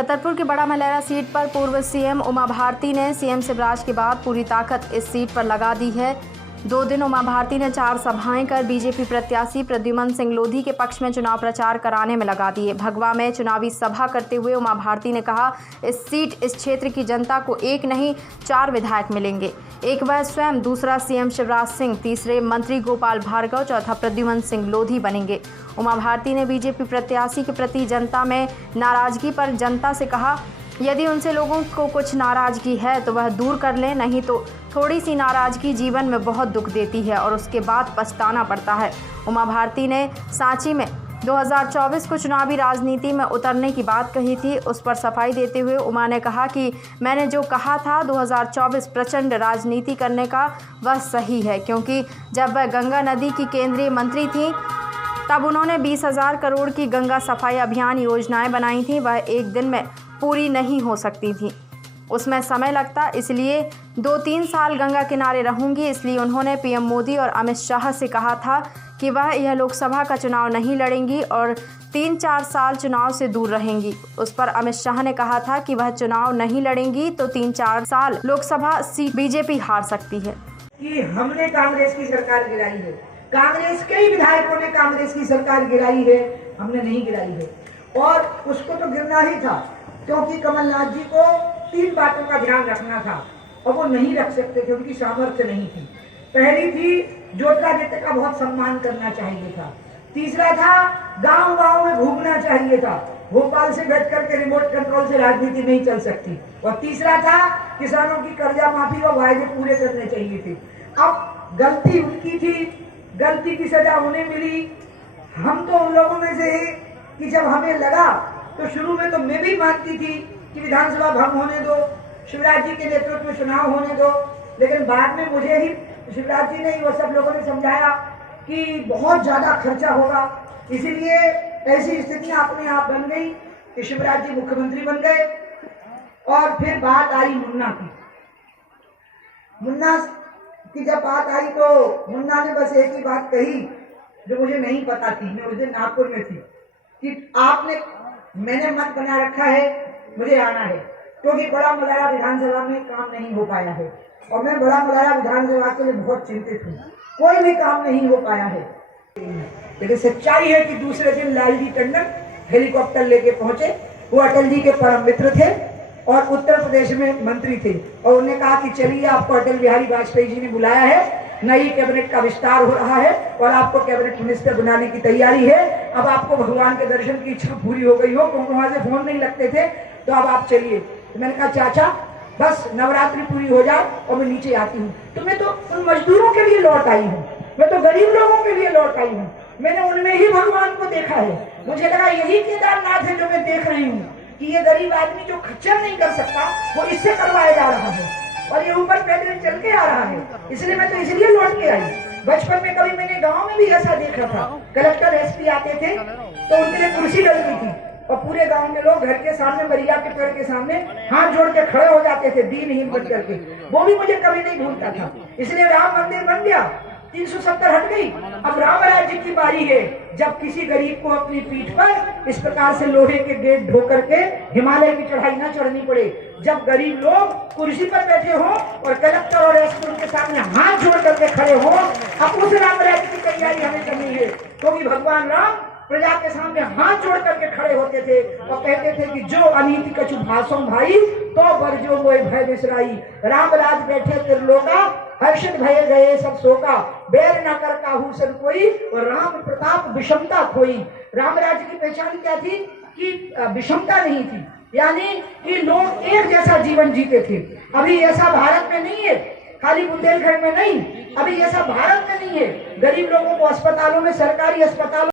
छतरपुर की बड़ा मलहरा सीट पर पूर्व सीएम उमा भारती ने सीएम शिवराज के बाद पूरी ताकत इस सीट पर लगा दी है। 2 दिन उमा भारती ने 4 सभाएं कर बीजेपी प्रत्याशी प्रद्युमन सिंह लोधी के पक्ष में चुनाव प्रचार कराने में लगा दिए। भगवा में चुनावी सभा करते हुए उमा भारती ने कहा, इस क्षेत्र की जनता को एक नहीं 4 विधायक मिलेंगे। एक वह स्वयं, दूसरा सीएम शिवराज सिंह, तीसरे मंत्री गोपाल भार्गव, चौथा प्रद्युमन सिंह लोधी बनेंगे। उमा भारती ने बीजेपी प्रत्याशी के प्रति जनता में नाराजगी पर जनता से कहा, यदि उनसे लोगों को कुछ नाराजगी है तो वह दूर कर लें, नहीं तो थोड़ी सी नाराजगी जीवन में बहुत दुख देती है और उसके बाद पछताना पड़ता है। उमा भारती ने सांची में 2024 को चुनावी राजनीति में उतरने की बात कही थी। उस पर सफाई देते हुए उमा ने कहा कि मैंने जो कहा था 2024 प्रचंड राजनीति करने का, वह सही है, क्योंकि जब वह गंगा नदी की केंद्रीय मंत्री थी तब उन्होंने 20,000 करोड़ की गंगा सफाई अभियान योजनाएं बनाई थी। वह एक दिन में पूरी नहीं हो सकती थी, उसमें समय लगता, इसलिए 2-3 साल गंगा किनारे रहूंगी। इसलिए उन्होंने पीएम मोदी और अमित शाह से कहा था कि वह यह लोकसभा का चुनाव नहीं लड़ेंगी और 3-4 साल चुनाव से दूर रहेंगी। उस पर अमित शाह ने कहा था कि वह चुनाव नहीं लड़ेंगी तो 3-4 साल लोकसभा सीट बीजेपी हार सकती है। कि हमने कांग्रेस की सरकार गिराई है, कांग्रेस के ही विधायकों ने कांग्रेस की सरकार गिराई है, हमने नहीं गिराई है। और उसको तो गिरना ही था, क्योंकि कमलनाथ जी को 3 बातों का ध्यान रखना था और वो नहीं रख सकते थे, उनकी सामर्थ्य नहीं थी। पहली थी, ज्योतिरादित्य का बहुत सम्मान करना चाहिए था। तीसरा था, गांव-गांव में घूमना चाहिए था, भोपाल से बैठ करके रिमोट कंट्रोल से राजनीति नहीं चल सकती। और तीसरा था, किसानों की कर्जा माफी व वायदे पूरे करने चाहिए थे। अब गलती उनकी थी, गलती की सजा उन्हें मिली। हम तो उन लोगों में से हैं कि जब हमें लगा तो शुरू में तो मैं भी मानती थी कि विधानसभा भंग होने दो, शिवराज जी के नेतृत्व में चुनाव होने दो, लेकिन बाद में मुझे ही शिवराज जी ने ही, वो सब लोगों ने समझाया कि बहुत ज्यादा खर्चा होगा, इसीलिए ऐसी स्थितियां अपने आप बन गई कि शिवराज जी मुख्यमंत्री बन गए। और फिर बात आई मुन्ना की। मुन्ना की जब बात आई तो मुन्ना ने बस एक ही बात कही जो मुझे नहीं पता थी, मैं उस दिन नागपुर में थी, कि मैंने मत बना रखा है, मुझे आना है, क्योंकि बड़ा मलहरा विधानसभा में काम नहीं हो पाया है और मैं बड़ा मलहरा विधानसभा के लिए बहुत चिंतित हूँ, कोई भी काम नहीं हो पाया है। लेकिन सच्चाई है कि दूसरे दिन लालजी टंडन हेलीकॉप्टर लेके पहुंचे। वो अटल जी के परम मित्र थे और उत्तर प्रदेश में मंत्री थे, और उन्होंने कहा कि चलिए, आपको अटल बिहारी वाजपेयी जी ने बुलाया है, नई कैबिनेट का विस्तार हो रहा है और आपको कैबिनेट मिनिस्टर बनाने की तैयारी है। अब आपको भगवान के दर्शन की इच्छा पूरी हो गई हो, क्योंकि वहां से फोन नहीं लगते थे, तो अब आप चलिए। तो मैंने कहा, चाचा बस नवरात्रि पूरी हो जाए और मैं नीचे आती हूँ। तो मैं तो उन मजदूरों के लिए लौट आई हूँ, मैं तो गरीब लोगों के लिए लौट आई हूँ, मैंने उनमें ही भगवान को देखा है। मुझे लगा यही केदारनाथ है जो मैं देख रही हूँ, कि ये गरीब आदमी जो खच्चर नहीं कर सकता वो इससे करवाया जा रहा है और ये ऊपर पैदल चल के आ रहा है। इसलिए मैं तो इसलिए लौट के आई। बचपन में कभी मैंने गांव में भी ऐसा देखा था, कलेक्टर एसपी आते थे तो उनके लिए कुर्सी डलती थी और पूरे गांव के लोग घर के सामने, मरिया के पेड़ के सामने हाथ जोड़ के खड़े हो जाते थे, दीनहीन बन करके। वो भी मुझे कभी नहीं भूलता था। इसलिए राम मंदिर बन गया, 370 हट गई। अब राम राज्य की बारी है, जब किसी गरीब को अपनी पीठ पर इस प्रकार से लोहे के गेट ढो करके हिमालय की चढ़ाई न चढ़नी पड़े, जब गरीब लोग कुर्सी पर बैठे हो और कलेक्टर और एसपी उनके सामने हाथ जोड़ करके खड़े हो, अब उस राम राज्य की तैयारी हमें करनी है। क्योंकि भगवान राम प्रजा के सामने हाथ जोड़ करके खड़े होते थे और कहते थे कि जो अनीति कछु भाषो भाई, तो बरजो मोय भय बिसराई। राम राज बैठे त्रिलोका, हर्षित भये गए सब शोका, बैर न कर काहू सन कोई, और राम प्रताप विषमता खोई। राम राज्य की पहचान क्या थी? कि विषमता नहीं थी, यानी कि लोग एक जैसा जीवन जीते थे। अभी ऐसा भारत में नहीं है, खाली बुंदेलखंड में नहीं, अभी ऐसा भारत में नहीं है। गरीब लोगों को अस्पतालों में, सरकारी अस्पतालों